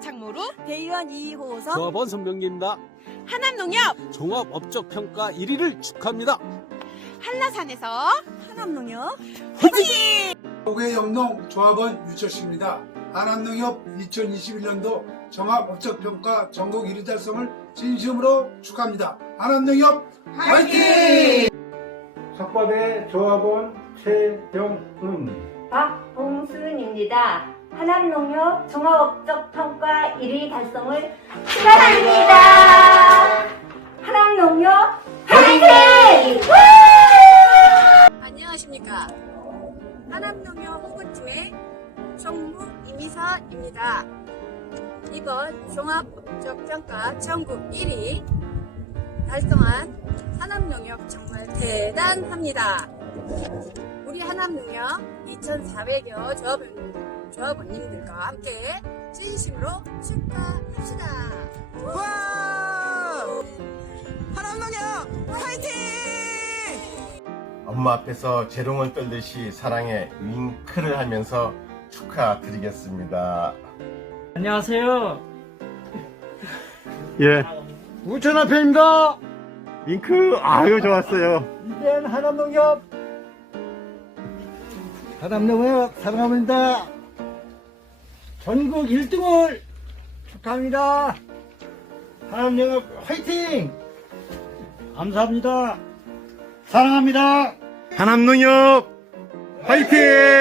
조합원 이호성, 조합원 선명기입니다. 하남농협, 종합업적평가 1위를 축하합니다. 한라산에서 하남농협, 고개 영농 조합원 유철씨입니다. 한암농협 2021년도 종합업적평가 전국 1위 달성을 진심으로 축하합니다. 한암농협 화이팅! 석밥의 조합원 최병은 박봉순입니다. 하남농협 종합업적 평가 1위 달성을 축하드립니다. 하남농협 화이팅! 안녕하십니까. 하남농협 홍보팀의 총무 이미서입니다. 이번 종합업적평가 전국 1위 달성한 하남농협 정말 대단합니다. 우리 하남농협 2,400여 조합원, 조 합원님들과 함께 진심으로 축하합시다. 하남농협 화이팅! 엄마 앞에서 재롱을 떨듯이 사랑의 윙크를 하면서 축하드리겠습니다. 안녕하세요. 예 우천 앞에입니다. 윙크 아유 좋았어요 이젠 하남농협. 하남농협 사랑합니다. 전국 1등을 축하합니다. 하남농협 화이팅! 감사합니다. 사랑합니다. 하남농협 화이팅